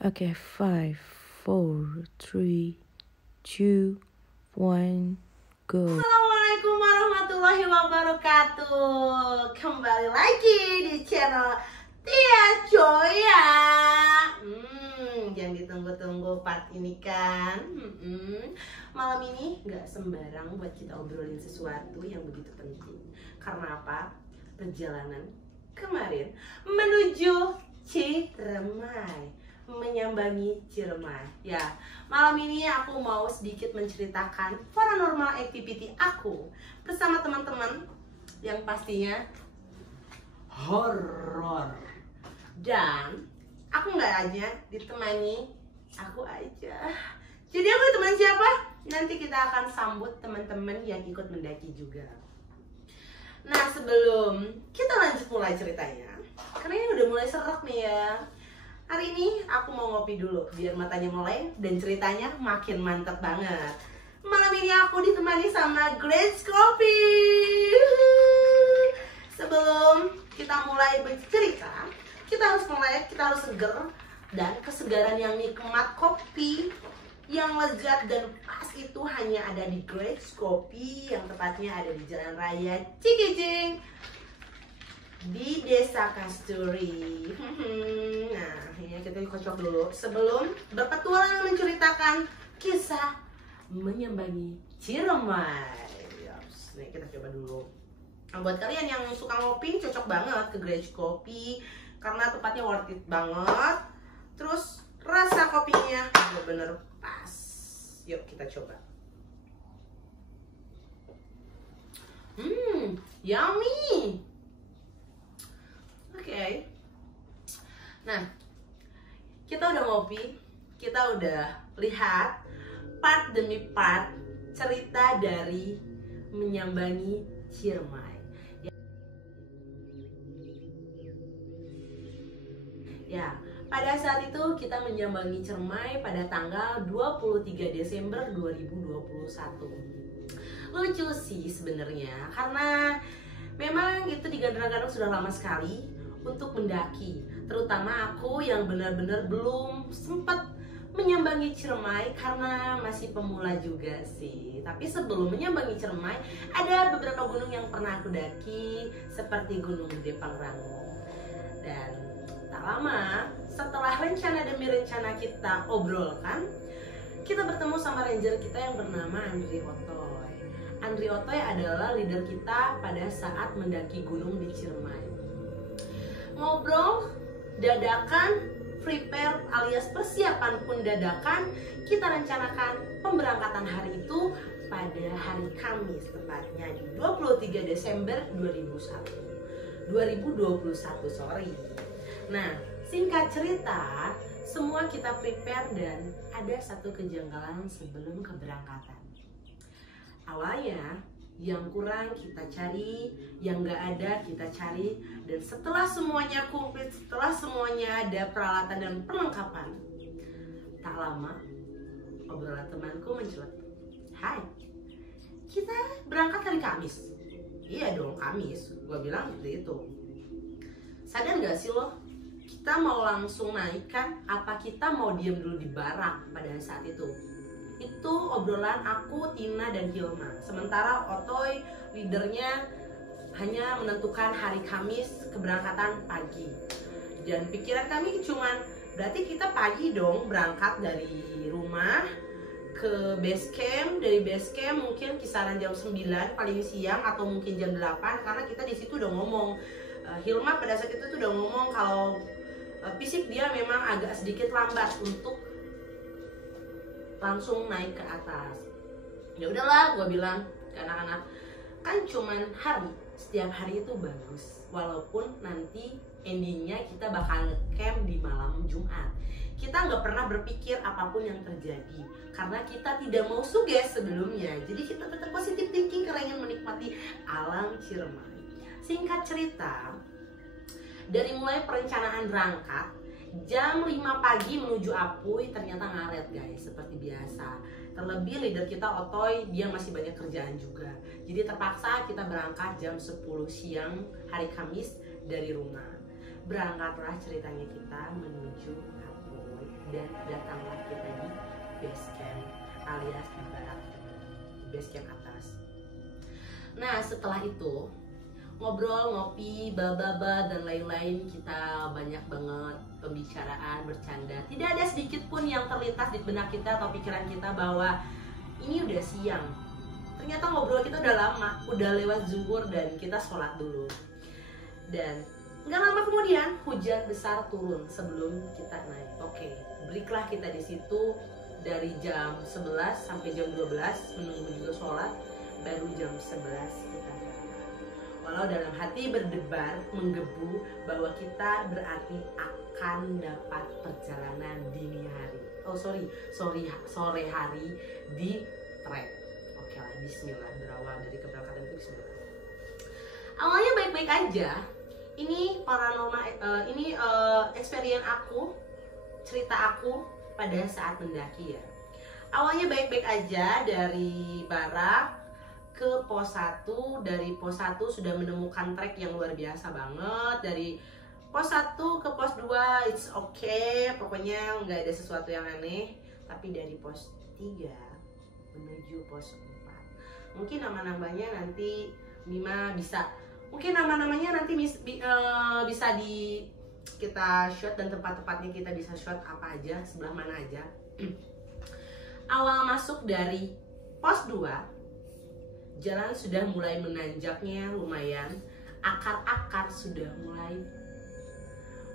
Okay, 5, 4, 3, 2, 1, go. Assalamualaikum warahmatullahi wabarakatuh. Kembali lagi di channel Tia Joya. Yang ditunggu-tunggu part ini kan. Malam ini nggak sembarang buat kita obrolin sesuatu yang begitu penting. Karena apa? Perjalanan kemarin menuju Ciremai, menyambangi Ciremai. Ya, malam ini aku mau sedikit menceritakan paranormal activity aku bersama teman-teman yang pastinya horor. Dan aku nggak aja ditemani aku aja. Jadi aku teman siapa? Nanti kita akan sambut teman-teman yang ikut mendaki juga. Nah, sebelum kita lanjut mulai ceritanya, karena ini udah mulai serak nih ya. Hari ini aku mau ngopi dulu biar matanya melek dan ceritanya makin mantap banget. Malam ini aku ditemani sama Grace Coffee. Sebelum kita mulai bercerita, kita harus seger, dan kesegaran yang nikmat kopi yang lezat dan pas itu hanya ada di Grace Coffee, yang tepatnya ada di Jalan Raya Cikijing di Desa Kasturi. Nah, ini kita kocok dulu sebelum berpetualang menceritakan kisah menyambangi Ciremai. Nih kita coba dulu. Nah, buat kalian yang suka ngopi, cocok banget ke Grace Coffee karena tempatnya worth it banget. Terus rasa kopinya bener-bener pas. Yuk kita coba. Yummy. Oke. Nah, kita udah ngopi, kita udah lihat part demi part cerita dari menyambangi Ciremai. Ya, pada saat itu kita menyambangi Ciremai pada tanggal 23 Desember 2021. Lucu sih sebenarnya, karena memang itu digadang-gadang sudah lama sekali untuk mendaki. Terutama aku yang benar-benar belum sempat menyambangi Ciremai karena masih pemula juga sih. Tapi sebelum menyambangi Ciremai, ada beberapa gunung yang pernah aku daki, seperti Gunung Gede Pangrango. Dan tak lama setelah rencana demi rencana kita obrolkan, kita bertemu sama ranger kita yang bernama Andri Otoy. Andri Otoy adalah leader kita pada saat mendaki gunung di Ciremai. Ngobrol dadakan, prepare alias persiapan pun dadakan. Kita rencanakan pemberangkatan hari itu pada hari Kamis, tepatnya di 23 Desember 2021, sorry. Nah, singkat cerita, semua kita prepare dan ada satu kejanggalan sebelum keberangkatan. Awalnya yang kurang kita cari, yang nggak ada kita cari, dan setelah semuanya komplit, setelah semuanya ada peralatan dan perlengkapan, tak lama obrolan temanku mencuat. Hai, kita berangkat hari Kamis. Iya dong, Kamis. Gua bilang seperti itu. Sadar nggak sih lo? Kita mau langsung naik kan? Apa kita mau diam dulu di barak pada saat itu? Itu obrolan aku, Tina, dan Hilma. Sementara Otoy, leadernya, hanya menentukan hari Kamis keberangkatan pagi. Dan pikiran kami cuman, berarti kita pagi dong berangkat dari rumah ke base camp. Dari base camp mungkin kisaran jam 9 paling siang, atau mungkin jam 8, karena kita di situ udah ngomong. Hilma pada saat itu tuh udah ngomong kalau fisik dia memang agak sedikit lambat untuk langsung naik ke atas. Ya udahlah, gue bilang ke anak-anak, kan cuman hari, setiap hari itu bagus, walaupun nanti endingnya kita bakal camp di malam Jumat. Kita nggak pernah berpikir apapun yang terjadi karena kita tidak mau suges sebelumnya. Jadi kita tetap positif thinking karena ingin menikmati alam Ciremai. Singkat cerita, dari mulai perencanaan berangkat jam 5 pagi menuju Apuy, ternyata ngaret guys, seperti biasa. Terlebih leader kita Otoy, dia masih banyak kerjaan juga. Jadi terpaksa kita berangkat jam 10 siang hari Kamis dari rumah. Berangkatlah ceritanya kita menuju Apuy. Nah setelah itu ngobrol, ngopi, baba dan lain-lain, kita banyak banget pembicaraan, bercanda. Tidak ada sedikit pun yang terlintas di benak kita atau pikiran kita bahwa ini udah siang. Ternyata ngobrol kita udah lama, udah lewat zuhur dan kita sholat dulu. Dan nggak lama kemudian hujan besar turun sebelum kita naik. Oke, breaklah kita di situ dari jam 11 sampai jam 12 menunggu juga sholat. Baru jam 11 kita berangkat. Walau dalam hati berdebar, menggebu bahwa kita berarti akan dapat perjalanan dini hari. Sore hari di trek. Oke lah, bismillah, berawal dari keberangkatan itu bismillah. Awalnya baik-baik aja. Ini paranormal, experience aku, cerita aku pada saat mendaki ya. Awalnya baik-baik aja dari Barak ke pos 1. Dari pos 1 sudah menemukan trek yang luar biasa banget. Dari pos 1 ke pos 2 it's okay, pokoknya nggak ada sesuatu yang aneh. Tapi dari pos 3 menuju pos 4, mungkin nama-namanya nanti Mima bisa, mungkin nama-namanya nanti bisa di kita shot, dan tempat-tempatnya kita bisa shot apa aja, sebelah mana aja. Awal masuk dari pos 2, jalan sudah mulai menanjaknya lumayan, akar-akar sudah mulai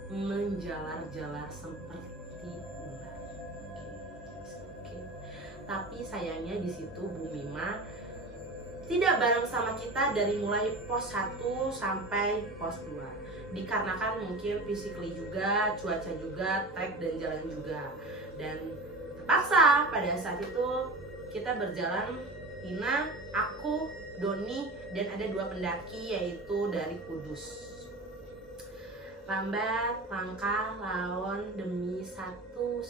menjalar-jalar seperti ular. Oke. Tapi sayangnya di situ Bu Mima tidak bareng sama kita dari mulai pos 1 sampai pos 2. Dikarenakan mungkin physically juga, cuaca juga, trek dan jalan juga. Dan terpaksa pada saat itu kita berjalan, Ina, aku, Doni, dan ada 2 pendaki yaitu dari Kudus. Lambat, langkah, lawan demi satu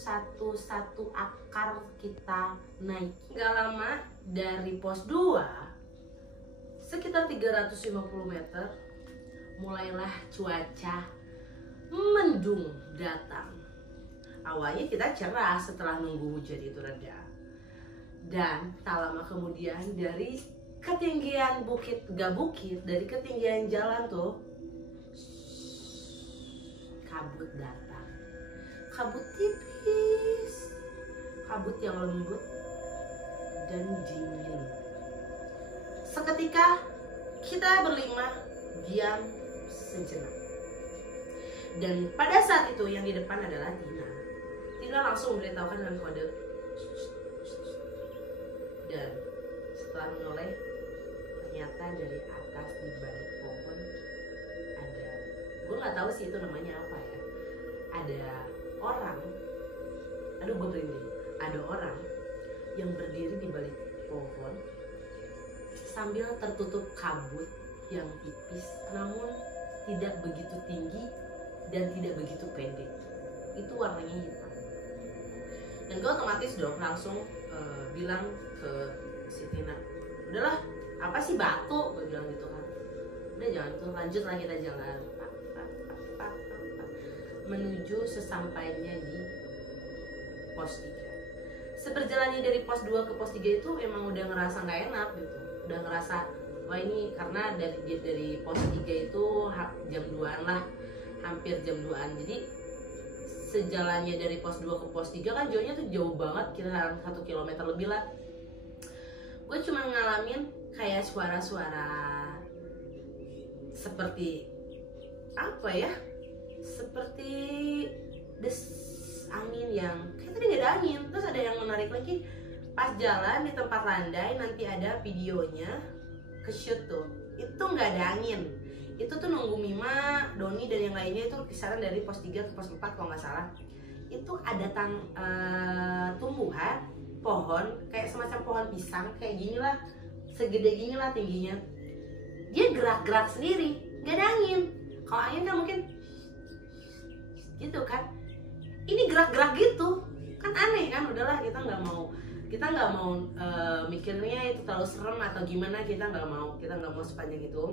akar kita naik. Gak lama dari pos 2, sekitar 350 meter, mulailah cuaca mendung datang. Awalnya kita cerah setelah nunggu hujan itu reda. Dan tak lama kemudian dari ketinggian bukit, dari ketinggian jalan tuh, kabut datang. Kabut tipis, kabut yang lembut dan dingin. Seketika kita berlima diam sejenak. Dan pada saat itu yang di depan adalah Tina. Tina langsung memberitahukan dengan kode. Dan setelah menoleh, ternyata dari atas di balik pohon ada, gue nggak tahu sih itu namanya apa ya, ada orang, aduh gue merinding, ada orang yang berdiri di balik pohon sambil tertutup kabut yang tipis namun tidak begitu tinggi dan tidak begitu pendek. Itu warnanya hitam. Dan gue otomatis dong langsung bilang ke si Tina, udahlah, apa sih batu, gue bilang gitu kan. Udah jangan tuh, lanjutlah kita jalan menuju sesampainya di pos 3. Seperjalannya dari pos 2 ke pos 3 itu emang udah ngerasa nggak enak gitu. Udah ngerasa, wah ini karena dari pos 3 itu jam 2-an lah, hampir jam 2-an. Jadi sejalannya dari pos 2 ke pos 3 kan jauhnya tuh jauh banget, kira 1 kilometer lebih lah. Gue cuma ngalamin kayak suara-suara seperti apa ya, seperti des angin yang kayak tadi gak ada angin, terus ada yang menarik lagi pas jalan di tempat landai. Nanti ada videonya ke shoot tuh, itu nggak ada angin. Itu tuh nunggu Mima, Doni dan yang lainnya itu kisaran dari pos 3 ke pos 4 kalau nggak salah. Itu ada tumbuhan pohon kayak semacam pohon pisang kayak gini lah, segede gini lah tingginya. Dia gerak-gerak sendiri, nggak ada angin. Kalau angin kan mungkin gitu kan, ini gerak-gerak gitu kan aneh kan. Udahlah, kita nggak mau mikirnya itu terlalu serem atau gimana, kita nggak mau sepanjang itu.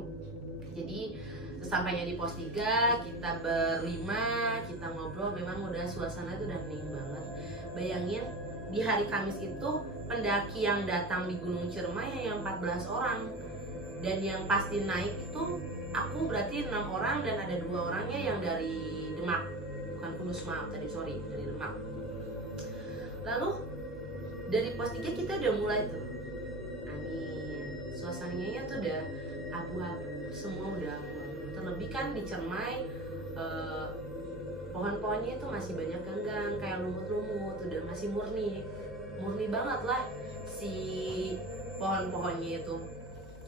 Jadi sesampainya di pos 3 kita berlima, kita ngobrol, memang udah suasana itu udah hening banget. Bayangin di hari Kamis itu pendaki yang datang di Gunung Ciremai yang 14 orang, Dan yang pasti naik itu aku berarti 6 orang dan ada 2 orangnya yang dari Demak, bukan Kudus, maaf tadi, sorry, dari Demak. Lalu dari pos 3 kita udah mulai tuh, amin, suasananya tuh udah abu-abu, semua udah abu-abu. Terlebih kan di Cermai pohon-pohonnya itu masih banyak ganggang, kayak lumut-lumut, udah masih murni banget lah si pohon-pohonnya itu.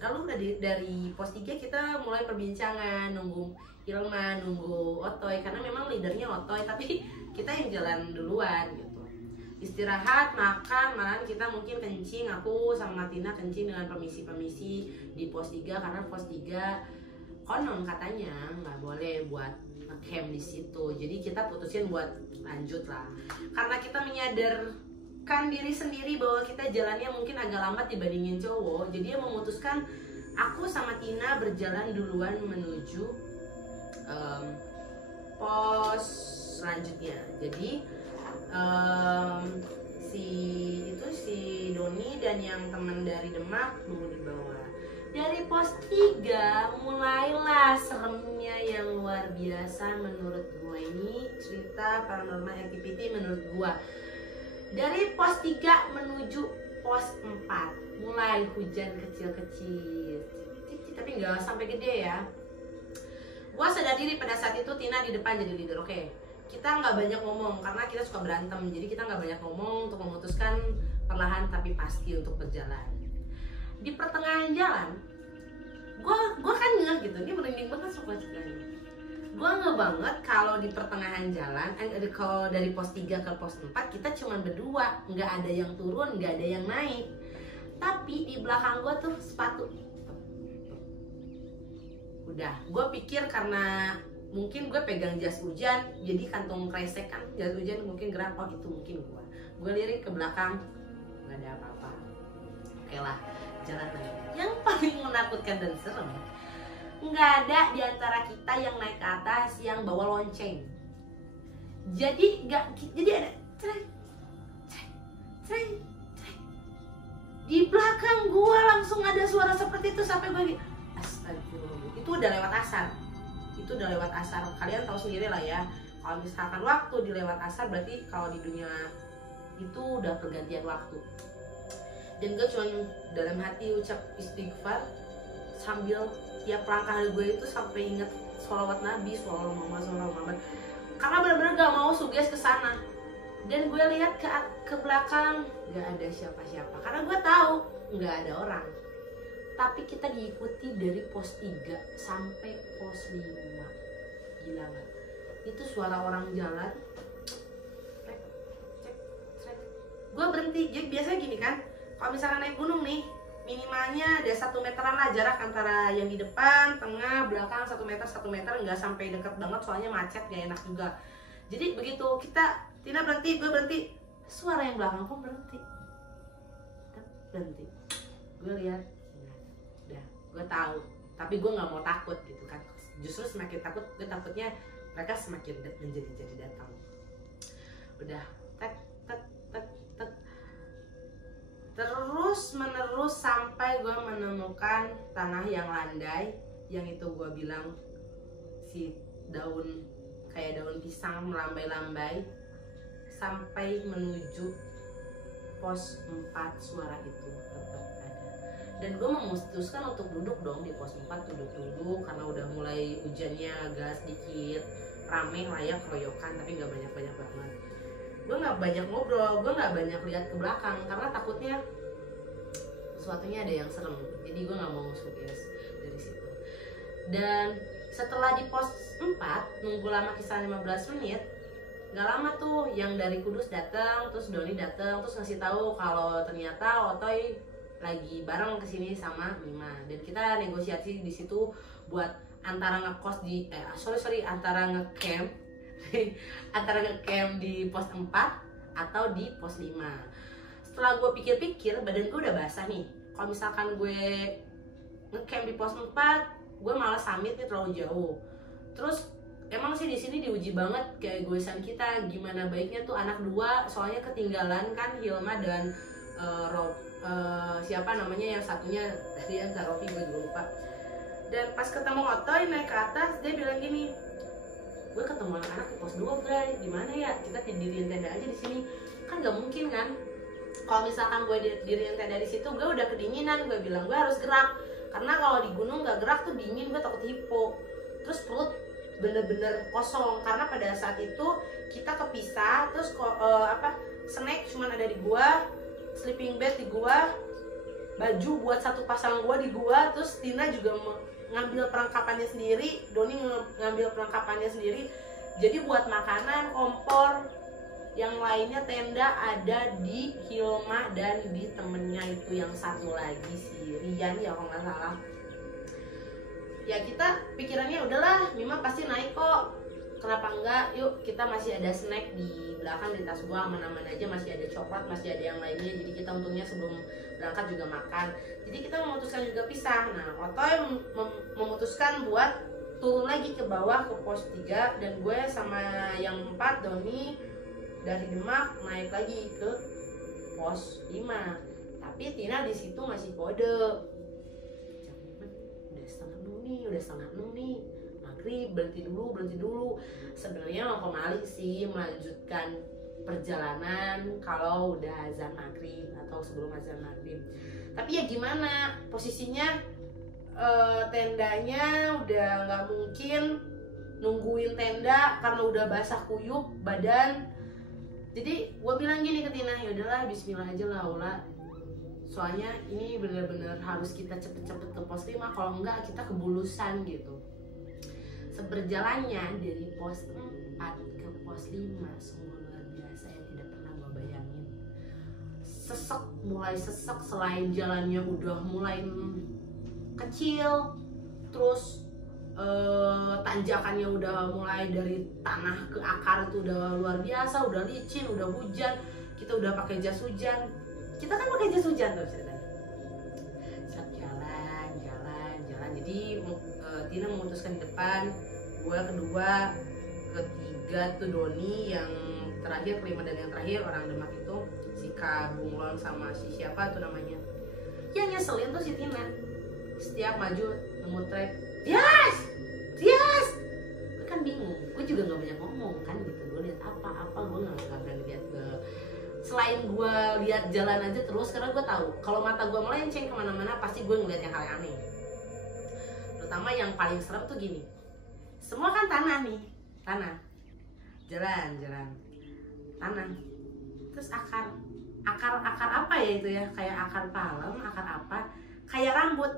Lalu dari pos 3 kita mulai perbincangan, nunggu Ilma, nunggu Otoy, karena memang leadernya Otoy, tapi kita yang jalan duluan gitu. Istirahat, makan, malahan kita mungkin kencing, aku sama Tina kencing dengan permisi-permisi di pos 3, karena pos 3 konon katanya nggak boleh buat camp di situ. Jadi kita putusin buat lanjut lah, karena kita menyadarkan diri sendiri bahwa kita jalannya mungkin agak lambat dibandingin cowok. Jadi dia memutuskan aku sama Tina berjalan duluan menuju pos selanjutnya. Jadi si Doni dan yang teman dari Demak nunggu di bawah. Dari pos 3 mulailah seremnya yang luar biasa menurut gue. Ini cerita paranormal activity menurut gue. Dari pos 3 menuju pos 4 mulai hujan kecil-kecil, tapi nggak sampai gede ya. Gue sadar diri pada saat itu Tina di depan jadi leader. Oke, kita nggak banyak ngomong karena kita suka berantem, jadi kita nggak banyak ngomong untuk memutuskan perlahan tapi pasti untuk berjalan. Di pertengahan jalan, gue kan ngeh gitu, ini merinding banget suka ceritanya. Gue ngeh banget kalau di pertengahan jalan, kalau dari pos 3 ke pos 4 kita cuma berdua, nggak ada yang turun, nggak ada yang naik. Tapi di belakang gue tuh sepatu. Udah, gue pikir karena mungkin gue pegang jas hujan, jadi kantong kresek kan, jas hujan mungkin gerak, oh itu mungkin gue lirik ke belakang, nggak ada apa-apa. Oke lah, jalan lagi. Yang paling menakutkan dan serem, nggak ada di antara kita yang naik ke atas yang bawa lonceng. Jadi ada trek. Di belakang gua langsung ada suara seperti itu sampai gue astagfirullah. Itu udah lewat asar. Kalian tahu sendiri lah ya. Kalau misalkan waktu di lewat asar berarti kalau di dunia itu udah pergantian waktu. Dan gue cuma dalam hati ucap istighfar sambil tiap langkah gue itu sampai inget sholawat Nabi, sholawat Muhammad, karena benar-benar gak mau suges ke sana. Dan gue lihat ke belakang gak ada siapa-siapa, karena gue tahu gak ada orang. Tapi kita diikuti dari pos 3 sampai pos 5. Gila gak? Itu suara orang jalan. Gue berhenti. Jadi biasanya gini kan, kalau misalkan naik gunung nih, minimalnya ada 1 meteran lah jarak antara yang di depan, tengah, belakang, 1 meter, nggak sampai deket banget soalnya macet, gak enak juga. Jadi begitu Tina berhenti, gue berhenti, suara yang belakang pun berhenti. Gue lihat, udah, gue tahu, tapi gue nggak mau takut gitu kan. Justru semakin takut, gue takutnya mereka semakin menjadi datang. Udah, terus menerus sampai gue menemukan tanah yang landai, yang itu gue bilang si daun kayak daun pisang melambai-lambai, sampai menuju pos 4. Suara itu tetap ada dan gue memutuskan untuk duduk dong di pos 4, duduk karena udah mulai hujannya agak sedikit rame lah ya, keroyokan, tapi nggak banyak banget. Gue nggak banyak ngobrol, gue nggak banyak lihat ke belakang karena takutnya sesuatunya ada yang serem, jadi gue nggak mau suges dari situ. Dan setelah di pos 4 nunggu lama, kisah 15 menit, nggak lama tuh yang dari Kudus datang, terus Doni datang, terus ngasih tahu kalau ternyata Otoy lagi bareng kesini sama Mima, dan kita negosiasi di situ buat antara ngekos di antara ngecamp antara ngecamp di pos 4 atau di pos 5. Setelah gue pikir-pikir, badan gue udah basah nih. Kalau misalkan gue ngecamp di pos 4, gue malah summit nih terlalu jauh. Terus emang sih di sini diuji banget kayak goesan kita, gimana baiknya tuh anak 2, soalnya ketinggalan kan Hilma dan siapa namanya yang satunya tadi yang Zarofi, gue juga lupa. Dan pas ketemu Otoy naik ke atas, dia bilang gini, gue ketemu anak-anak di pos 2 Bray, gimana ya kita diriin tenda aja di sini. Kan nggak mungkin kan, kalau misalkan gue diriin tenda di situ gue udah kedinginan. Gue bilang gue harus gerak, karena kalau di gunung nggak gerak tuh dingin, gue takut hipo. Terus perut bener-bener kosong, karena pada saat itu kita kepisah. Terus snack cuman ada di gua, sleeping bag di gua, baju buat satu pasang gua di gua. Terus Tina juga ngambil perlengkapannya sendiri, Doni ngambil perlengkapannya sendiri. Jadi buat makanan, kompor, yang lainnya tenda ada di Hilma dan di temennya itu yang satu lagi si Rian ya kalau nggak salah. Ya kita pikirannya udahlah, Mima pasti naik kok, kenapa enggak, yuk kita masih ada snack di belakang di tas gua, aman-aman aja, masih ada coklat, masih ada yang lainnya. Jadi kita untungnya sebelum berangkat juga makan. Jadi kita memutuskan juga pisah. Nah Otoy memutuskan buat turun lagi ke bawah ke pos 3, dan gue sama yang 4, Doni dari Demak naik lagi ke pos 5. Tapi Tina di situ masih kode, udah setengah 6 nih, maghrib, berhenti dulu. Sebenarnya mau kemali sih melanjutkan perjalanan kalau udah azan maghrib atau sebelum azan maghrib. Tapi ya gimana, posisinya tendanya udah nggak mungkin nungguin tenda karena udah basah kuyup badan. Jadi gue bilang gini ke Tina, ya udahlah bismillah aja lah Ula, soalnya ini bener-bener harus kita cepet-cepet ke pos 5, kalau enggak kita kebulusan gitu. Seberjalannya dari pos 4 ke pos 5 sungguh luar biasa yang tidak pernah gue bayangin. Mulai sesek, selain jalannya udah mulai kecil, terus tanjakannya udah mulai dari tanah ke akar itu udah luar biasa, udah licin, udah hujan, kita udah pakai jas hujan. Kita kan pakai jas hujan tuh ceritanya. Jalan. Jadi Tina memutuskan di depan, gue kedua, ketiga tuh Doni, yang terakhir, kelima dan yang terakhir orang Demak itu si Kak Bunglon sama si siapa tuh namanya. Yang nyeselin tuh si Tina. Setiap maju nemu trek, Tias, gue kan bingung, gue juga nggak banyak ngomong kan gitu. Gue lihat apa gue nggak berani lihat ke. Selain gue lihat jalan aja terus, karena gue tahu kalau mata gue melenceng kemana-mana pasti gue ngeliat yang hal yang aneh. Terutama yang paling serem tuh gini, semua kan tanah nih, jalan, tanah, terus akar apa ya itu ya, kayak akar palem, akar apa, kayak rambut.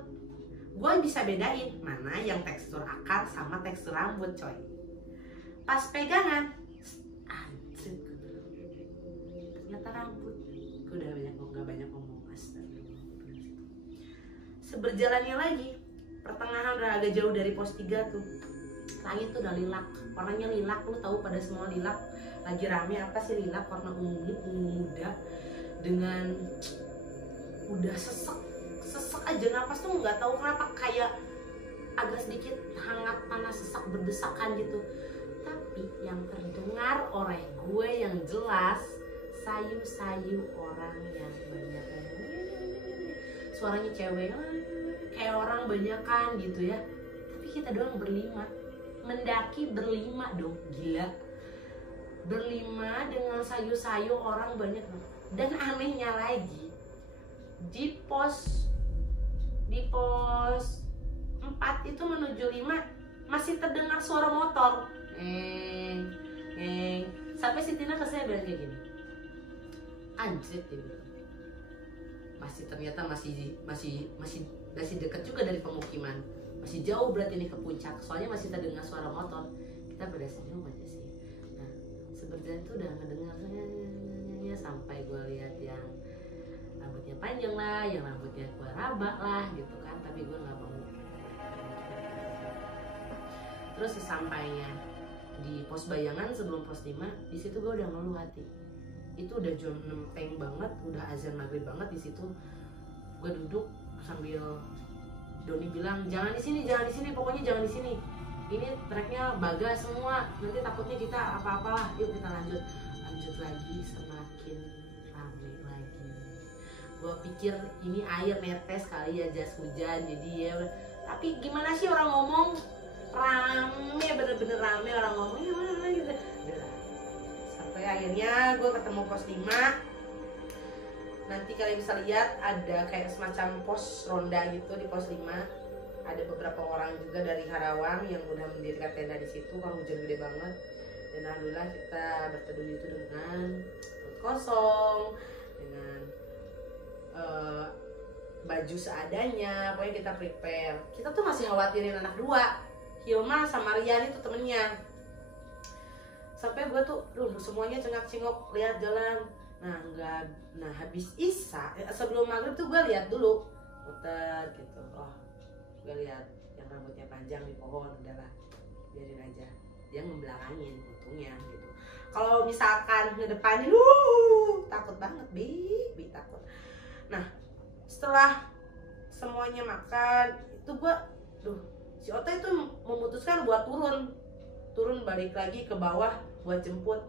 Gue bisa bedain mana yang tekstur akar sama tekstur rambut coy. Pas pegangan, ternyata rambut. Gue udah gak banyak ngomong. Seberjalannya lagi, pertengahan udah agak jauh dari pos 3 tuh, langit tuh udah lilak, warnanya lilak. Lu tahu pada semua lilak lagi rame apa sih? Lilak warna ungu muda, dengan udah sesek aja napas tuh, nggak tahu kenapa kayak agak sedikit hangat, panas, sesak, berdesakan gitu. Tapi yang terdengar oleh gue yang jelas sayu-sayu orang yang banyak, suaranya cewek kayak orang banyakan gitu ya. Tapi kita doang berlima, mendaki berlima dong, gila, berlima dengan sayu-sayu orang banyak. Dan anehnya lagi, di pos 4 itu menuju 5 masih terdengar suara motor, sampai si Tina ke saya bilang kayak gini, anjir gitu. Ternyata masih dekat juga dari pemukiman, masih jauh berarti ini ke puncak, soalnya masih terdengar suara motor. Kita pada senyum aja sih. Nah seberjalan itu udah ngedengarnya sampai gue lihat yang rambutnya panjang lah, yang rambutnya gue raba lah gitu kan, tapi gue nggak mau. Terus sesampainya di pos bayangan sebelum pos 5, di situ gue udah ngeluh hati. Itu udah jam 6 teng banget, udah azan maghrib banget. Di situ gue duduk sambil Doni bilang jangan di sini, pokoknya jangan di sini. Ini treknya bagas semua, nanti takutnya kita apa-apalah. Yuk kita lanjut lagi, semakin ramai lagi. Gue pikir ini air netes kali ya, jas hujan. Jadi ya, tapi gimana sih orang ngomong rame, bener-bener rame orang ngomongnya mana gitu. Sampai akhirnya gue ketemu pos 5. Nanti kalian bisa lihat ada kayak semacam pos ronda gitu di pos 5. Ada beberapa orang juga dari Karawang yang udah mendirikan tenda di situ. Kalau hujan gede banget. Dan alhamdulillah kita berteduh itu dengan perut kosong, dengan baju seadanya. Pokoknya kita prepare. Kita tuh masih khawatirin anak 2, Hilma sama Rian itu temennya. Sampai gue tuh, semuanya cengak-cengok lihat jalan. Nah habis Isya, sebelum maghrib tuh gue lihat dulu, muter gitu. Oh, gue lihat yang rambutnya panjang di pohon, udahlah, biarin aja. Dia ngebelakangin untungnya gitu. Kalau misalkan ngedepanin, takut banget, bi takut. Nah, setelah semuanya makan, itu gue, si Ota itu memutuskan buat turun balik lagi ke bawah buat jemput.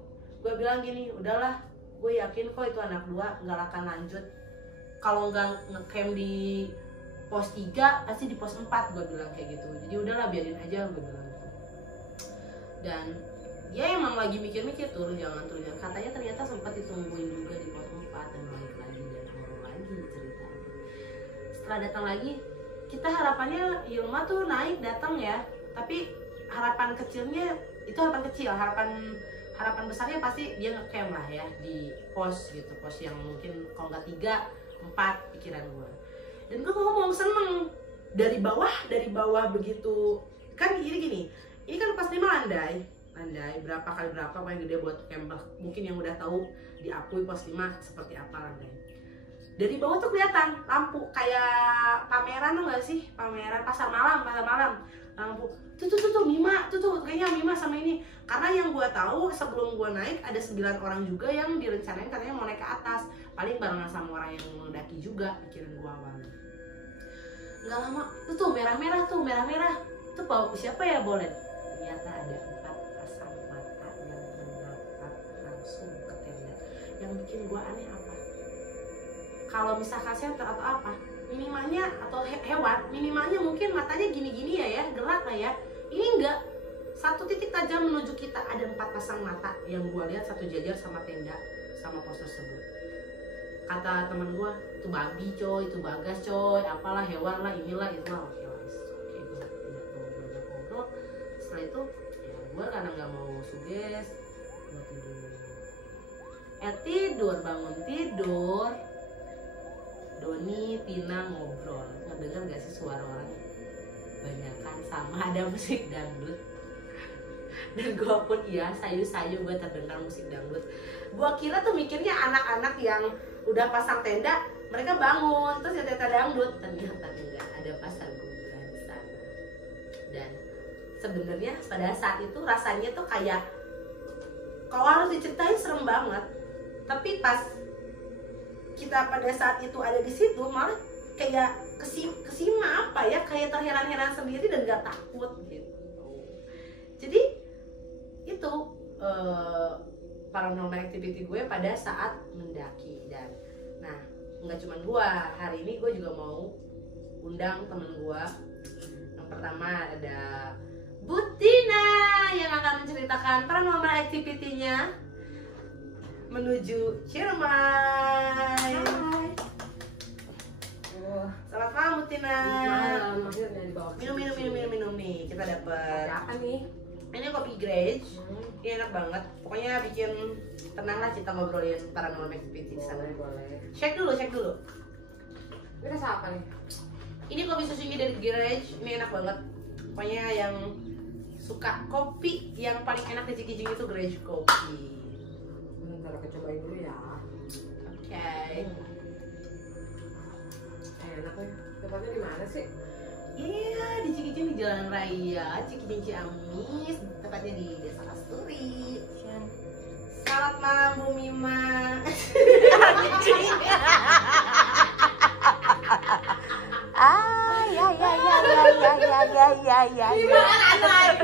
Gue bilang gini, udahlah, gue yakin kok itu anak 2 nggak akan lanjut. Kalau nggak ngecamp di pos 3 pasti di pos 4, gue bilang kayak gitu. Jadi udahlah biarin aja, gue bilang gitu. Dan dia emang lagi mikir-mikir turun jangan. Katanya ternyata sempat ditungguin juga di pos 4 dan balik lagi dan horor lagi ceritanya. Setelah datang lagi, kita harapannya Yulma tuh naik datang ya. Tapi harapan kecilnya itu harapan kecil, harapan besarnya pasti dia ngecamp lah ya di pos gitu, pos yang mungkin kalau nggak 3, 4 pikiran gue. Dan gue ngomong seneng dari bawah begitu kan gini, ini kan pas 5 landai berapa kali berapa paling gede buat camp. Mungkin yang udah tahu diakui pos 5 seperti apa landai. Dari bawah tuh kelihatan lampu kayak pameran tuh nggak sih, pameran pasar malam lampu tuh Mima tuh kayaknya Mima sama ini. Karena yang gue tahu sebelum gue naik ada 9 orang juga yang direncanain katanya mau naik ke atas, paling barengan sama orang yang mendaki juga, pikiran gue awalnya. Nggak lama tuh merah-merah tuh bau siapa ya, boleh. Ternyata ada 4 pasang mata yang menatap langsung ke tenda. Yang bikin gue aneh apa? Kalau misalkan center atau apa, minimalnya atau hewan, minimalnya mungkin matanya gini-gini ya gelap lah ya. Ini enggak, satu titik tajam menuju kita, ada 4 pasang mata yang gue lihat satu jajar sama tenda sama pos tersebut. Kata teman gue, itu babi coy, itu bagas coy, apalah hewan lah, inilah itulah. Oke, gue tidak mau banyak ngobrol. Setelah itu ya gue karena nggak mau suges, gue tidur. Bangun tidur. Doni, Tina ngobrol, ngedenger gak sih suara orang banyakan sama ada musik dangdut. Dan gue pun iya, sayu-sayu gue terdengar musik dangdut. Gue kira tuh mikirnya anak-anak yang udah pasang tenda, mereka bangun terus ya tenda dangdut. Ternyata enggak, ada pasar kuburan di sana. Dan sebenarnya pada saat itu rasanya tuh kayak, kalau harus diceritain serem banget. Tapi pas kita pada saat itu ada di situ malah kayak kesima apa ya, kayak terheran-heran sendiri dan gak takut gitu. Jadi itu paranormal activity gue pada saat mendaki. Dan nah nggak cuma gue, hari ini gue juga mau undang temen gue. Yang pertama ada Butina yang akan menceritakan paranormal activity-nya menuju Ciremai. Hai. Selamat malam Butina. Minum nih. Kita dapat apa nih? Ini kopi Grage. Ini enak banget. Pokoknya bikin tenang lah kita ngobrolin paranormal activity di sana. Boleh. Cek dulu. Ini rasa apa nih? Ini kopi susunya dari Grage. Ini enak banget. Pokoknya yang suka kopi yang paling enak di Cikijing itu Grage kopi. Bentar aku cobain dulu ya. Oke. Enak nih. Tempatnya di mana sih? Iya, di Cikijing di Jalan Raya Cikijing Ciamis, tepatnya di Desa Kasturi. Selamat malam Bu Mima. Ya. Gimana anak?